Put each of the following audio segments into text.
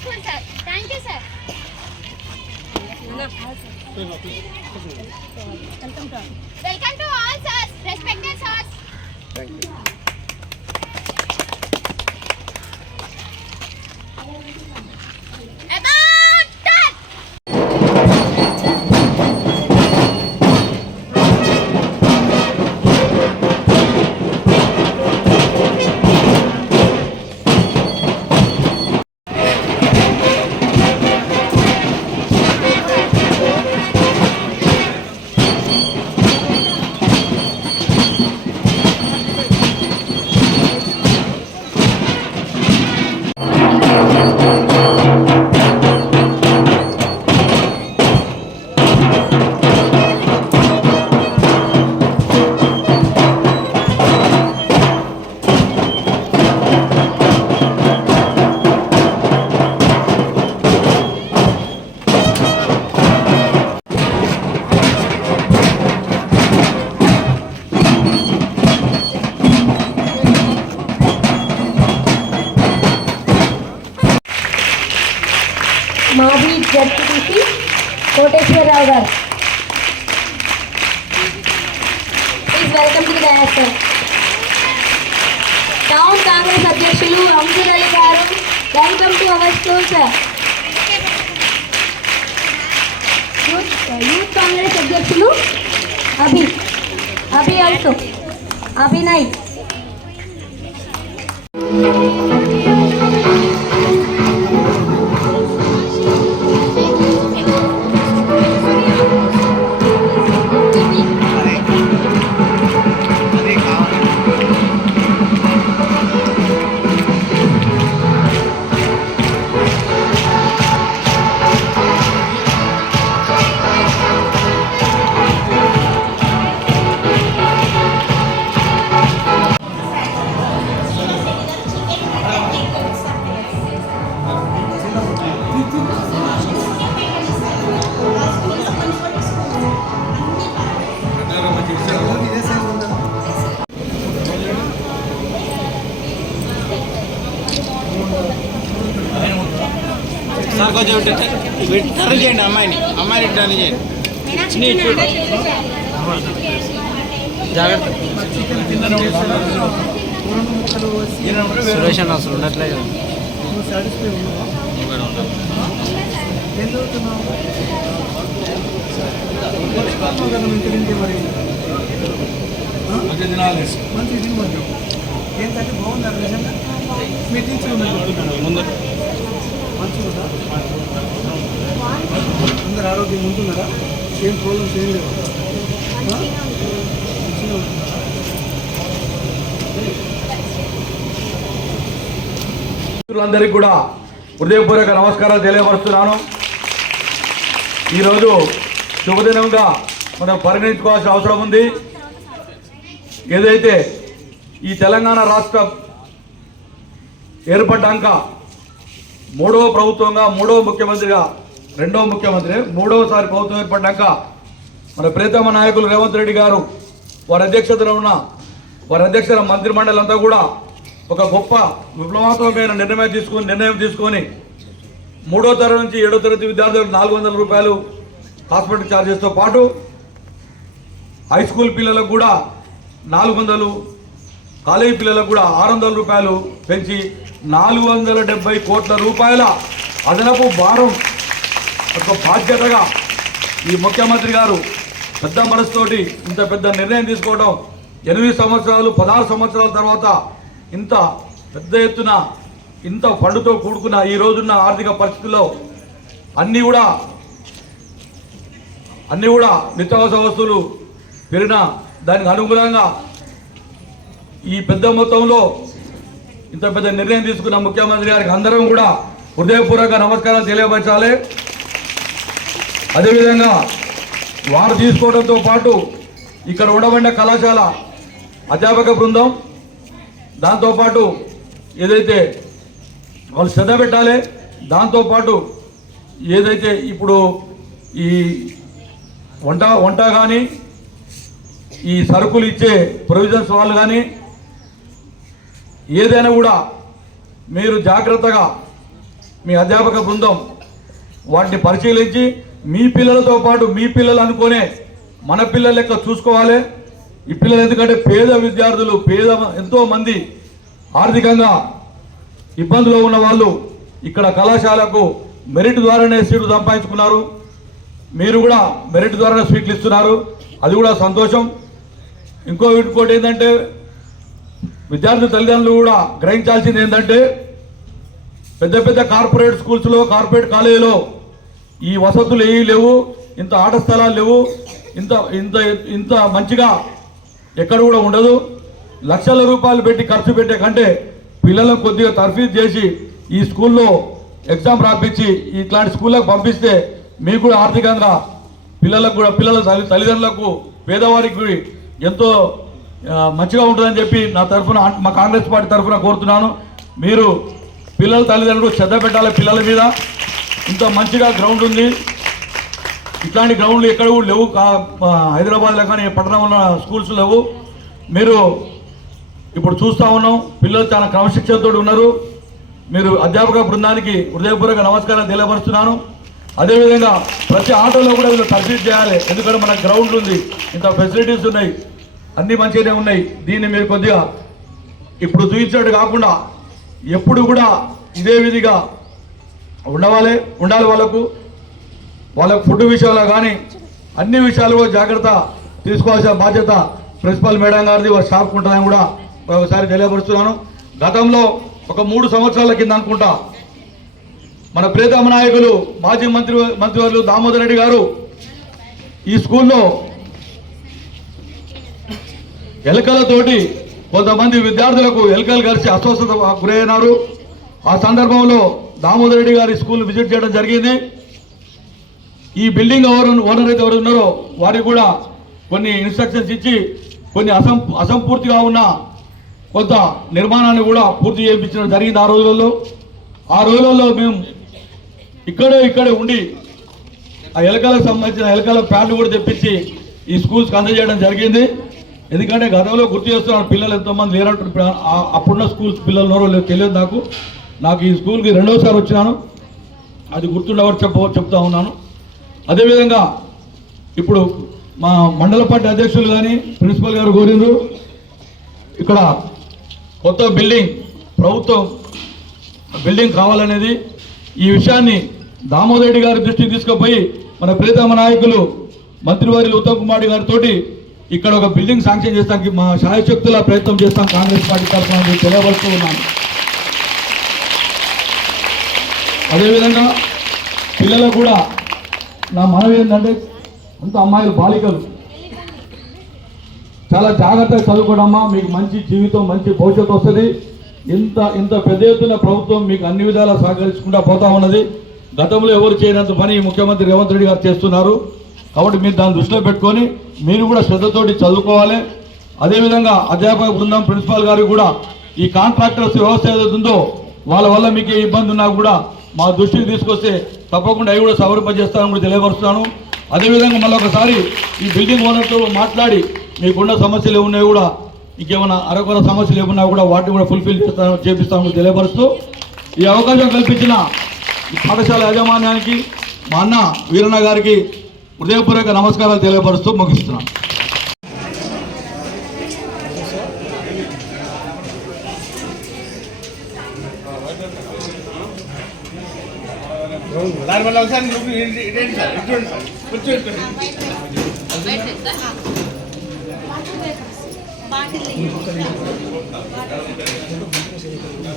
school, sir. Thank you, sir. Welcome to all, sirs. Respected sirs. Thank you. About that. మాజీ ZPTC Koteswararao గారు, please welcome to the dais sir. Town Congress అధ్యక్షులు అంజుర్ అలీ గారు, welcome to our school sir. Youth Congress అధ్యక్షులు అభి also Abhinay. Sir కొంచెం turn చేయండి, అమ్మాయిని turn చేయండి. జాగ్రత్త. సురేష్ అన్న అసలు ఉన్నట్లే కదా. ఏంటంటే బాగుంది నిజంగా. మీ టీచర్ ముందు మంచిగా అందరు ఆరోగ్యం ఉంటున్నారా? ఏం ప్రాబ్లమ్స్ ఏం లేవు? మిత్రులందరికీ కూడా హృదయపూర్వక నమస్కారాలు తెలియపరుస్తున్నాను. ఈరోజు శుభదినంగా మనం పరిగణించుకోవాల్సిన అవసరం ఉంది. ఏదైతే ఈ తెలంగాణ రాష్ట్రం ఏర్పడ్డాక మూడవ ప్రభుత్వంగా, మూడవ ముఖ్యమంత్రిగా, రెండవ ముఖ్యమంత్రి, మూడవసారి ప్రభుత్వం ఏర్పడ్డాక మన ప్రియతమ నాయకులు రేవంత్ రెడ్డి గారు వారి అధ్యక్షతన ఉన్న మంత్రిమండలి అంతా కూడా ఒక గొప్ప విప్లవాత్మకమైన నిర్ణయం తీసుకొని 3వ తరగతి నుంచి 7వ తరగతి విద్యార్థులకు 400 రూపాయలు హాస్పిటల్ ఛార్జెస్తో పాటు హై స్కూల్ పిల్లలకు కూడా 400, కాలేజీ పిల్లలకు కూడా 600 రూపాయలు పెంచి 470 కోట్ల రూపాయల అదనపు భారం ఒక బాధ్యతగా ఈ ముఖ్యమంత్రి గారు పెద్ద మనసుతోటి ఇంత పెద్ద నిర్ణయం తీసుకోవడం, 8 సంవత్సరాలు 16 సంవత్సరాల తర్వాత ఇంత పెద్ద ఎత్తున ఇంత ఫండ్తో కూడుకున్న ఈ రోజున్న ఆర్థిక పరిస్థితుల్లో అన్నీ కూడా నిత్యావసర వస్తువులు పెరిగిన దానికి అనుగుణంగా ఈ పెద్ద మొత్తంలో ఇంత పెద్ద నిర్ణయం తీసుకున్న ముఖ్యమంత్రి గారికి అందరం కూడా హృదయపూర్వక నమస్కారాలు తెలియపరచాలి. అదేవిధంగా వారు తీసుకోవడంతో పాటు ఇక్కడ ఉండబడిన కళాశాల అధ్యాపక బృందం, దాంతోపాటు ఏదైతే వాళ్ళు శ్రద్ధ పెట్టాలి, దాంతోపాటు ఏదైతే ఇప్పుడు ఈ వంట కానీ ఈ సరుకులు ఇచ్చే ప్రొవిజన్స్ వాళ్ళు కానీ ఏదైనా కూడా మీరు జాగ్రత్తగా మీ అధ్యాపక బృందం వాటిని పరిశీలించి మీ పిల్లలతో పాటు మీ పిల్లలు అనుకునే మన పిల్లల లెక్క చూసుకోవాలి. ఈ పిల్లలు ఎందుకంటే పేద విద్యార్థులు, ఎంతో మంది ఆర్థికంగా ఇబ్బందులో ఉన్న వాళ్ళు ఇక్కడ కళాశాలకు మెరిట్ ద్వారానే సీటు సంపాదించుకున్నారు. మీరు కూడా మెరిట్ ద్వారానే సీట్లు ఇస్తున్నారు, అది కూడా సంతోషం. ఇంకోటి ఏంటంటే విద్యార్థి తల్లిదండ్రులు కూడా గ్రహించాల్సింది ఏంటంటే పెద్ద పెద్ద కార్పొరేట్ స్కూల్స్లో, కార్పొరేట్ కాలేజీలో ఈ వసతులు ఏమీ లేవు, ఇంత ఆట స్థలాలు లేవు, ఇంత ఇంత ఇంత మంచిగా ఎక్కడ కూడా ఉండదు. లక్షల రూపాయలు పెట్టి ఖర్చు పెట్టే కంటే పిల్లలను కొద్దిగా తర్ఫీదు చేసి ఈ స్కూల్లో ఎగ్జామ్ రాపించి ఇట్లాంటి స్కూళ్ళకు పంపిస్తే మీకు కూడా ఆర్థికంగా పిల్లల తల్లిదండ్రులకు, పేదవారికి ఎంతో మంచిగా ఉంటుందని చెప్పి నా తరఫున, మా కాంగ్రెస్ పార్టీ తరఫున కోరుతున్నాను. మీరు పిల్లల తల్లిదండ్రులు శ్రద్ధ పెట్టాలి పిల్లల మీద. ఇంత మంచిగా గ్రౌండ్ ఉంది, ఇట్లాంటి గ్రౌండ్లు ఎక్కడ కూడా లేవు హైదరాబాద్లో కానీ పట్టణంలో స్కూల్స్ లేవు. మీరు ఇప్పుడు చూస్తూ ఉన్నాం, పిల్లలు చాలా క్రమశిక్షణతో ఉన్నారు. మీరు అధ్యాపక బృందానికి హృదయపూర్వక నమస్కారం తెలియపరుస్తున్నాను. అదేవిధంగా ప్రతి ఆటోలో కూడా వీళ్ళు తర్ఫీదు చేయాలి, ఎందుకంటే మన గ్రౌండ్ ఉంది, ఇంత ఫెసిలిటీస్ ఉన్నాయి, అన్నీ మంచిగానే ఉన్నాయి. దీన్ని మీరు కొద్దిగా ఇప్పుడు చూపించినట్టు కాకుండా ఎప్పుడు కూడా ఇదే విధిగా ఉండాలి. వాళ్ళకు ఫుడ్ విషయాల్లో కానీ అన్ని విషయాలు కూడా జాగ్రత్త తీసుకోవాల్సిన బాధ్యత ప్రిన్సిపల్ మేడం గారిది, వారి స్టాఫ్ ఉంటుందని కూడా ఒకసారి తెలియపరుస్తున్నాను. గతంలో ఒక 3 సంవత్సరాల కింద అనుకుంటా మన ప్రియతమ నాయకులు మాజీ మంత్రివర్యులు దామోదర్ రెడ్డి గారు ఈ స్కూల్లో ఎలుకలతోటి కొంతమంది విద్యార్థులకు ఎలుకలు కలిసి అస్వస్థత గురైనారు. ఆ సందర్భంలో దామోదర్ రెడ్డి గారి స్కూల్ విజిట్ చేయడం జరిగింది. ఈ బిల్డింగ్ ఓనర్ అయితే ఎవరు ఉన్నారో వారికి కూడా కొన్ని ఇన్స్ట్రక్షన్స్ ఇచ్చి కొన్ని అసంపూర్తిగా ఉన్న కొంత నిర్మాణాన్ని కూడా పూర్తి చేయించడం జరిగింది. ఆ రోజులలో మేము ఇక్కడే ఉండి ఆ ఎలుకలకు సంబంధించిన ఎలుకల ప్యాడ్లు కూడా తెప్పించి ఈ స్కూల్స్కి అందజేయడం జరిగింది. ఎందుకంటే గతంలో గుర్తు చేస్తున్నాను, పిల్లలు ఎంతోమంది లేరంటారు. అప్పుడున్న స్కూల్స్ పిల్లలు ఉన్నారో లేదో తెలియదు నాకు ఈ స్కూల్కి 2వసారి వచ్చినాను, అది గుర్తుండవరు చెప్తా ఉన్నాను. అదేవిధంగా ఇప్పుడు మా మండల పార్టీ అధ్యక్షులు కానీ ప్రిన్సిపల్ గారు కోరిండ్రు, ఇక్కడ కొత్త ప్రభుత్వం బిల్డింగ్ కావాలనేది. ఈ విషయాన్ని దామోదర్ రెడ్డి గారి దృష్టికి తీసుకుపోయి మన ప్రియతమ నాయకులు మంత్రివర్యులు ఉత్తమ్ కుమార్ గారితో ఇక్కడ ఒక బిల్డింగ్ శాంక్షన్ చేస్తానికి మా శాయశక్తుల ప్రయత్నం చేస్తాం కాంగ్రెస్ పార్టీ తరఫున తెలియవరుస్తూ ఉన్నాను. అదేవిధంగా పిల్లలకు కూడా నా మనవి ఏంటంటే అంత అమ్మాయిలు, బాలికలు చాలా జాగ్రత్తగా చదువుకోవడమ్మా, మీకు మంచి జీవితం, మంచి భవిష్యత్తు వస్తుంది. ఇంత పెద్ద ఎత్తున ప్రభుత్వం మీకు అన్ని విధాలా సహకరించుకుంటా పోతా ఉన్నది. గతంలో ఎవరు చేయనంత పని ముఖ్యమంత్రి రేవంత్ రెడ్డి గారు చేస్తున్నారు. కాబట్టి మీరు దాన్ని దృష్టిలో పెట్టుకొని మీరు కూడా శ్రద్ధతోటి చదువుకోవాలి. అదేవిధంగా అధ్యాపక బృందం, ప్రిన్సిపాల్ గారికి కూడా ఈ కాంట్రాక్టర్స్ వ్యవస్థ ఏదైతుందో వాళ్ళ వల్ల మీకు ఏ ఇబ్బంది ఉన్నా కూడా మా దృష్టికి తీసుకొస్తే తప్పకుండా అవి కూడా సవరింపజేస్తానని కూడా తెలియపరుస్తున్నాను. అదేవిధంగా మళ్ళీ ఒకసారి ఈ బిల్డింగ్ ఓనర్తో మాట్లాడి మీకున్న సమస్యలు ఏమున్నాయో కూడా, ఇంకేమైనా అరకొర సమస్యలు ఏమున్నా కూడా వాటిని కూడా ఫుల్ఫిల్ చేపిస్తామని తెలియపరుస్తూ ఈ అవకాశం కల్పించిన ఈ పాఠశాల యాజమాన్యానికి మా అన్న వీరన్న గారికి హృదయపూర్వక నమస్కారాలు తెలియపరుస్తూ ముగిస్తున్నాను. దానివల్ల ఒకసారి ఇదేంటి సార్, ఇటువంటి సార్ కూర్చోండి.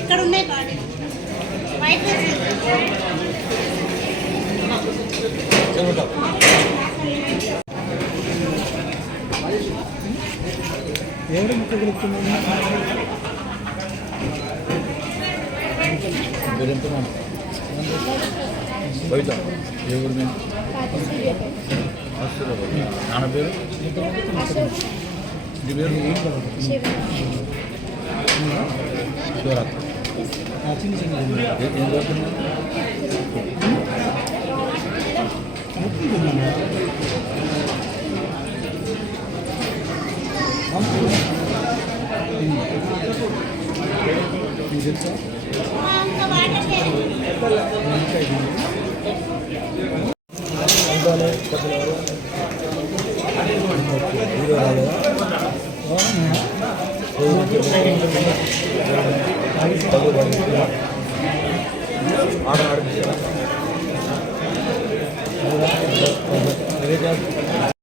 ఇక్కడ ఉన్నాయి బాటిల్ వైట్ ఎవరు ముక్కగలుగుతున్నాను బయట ఎవరు నాన్న పేరు ఇది పేరు శివరాత్రి చిన్న చిన్న ఏం చదువుతున్నా తెలుసా ఆడ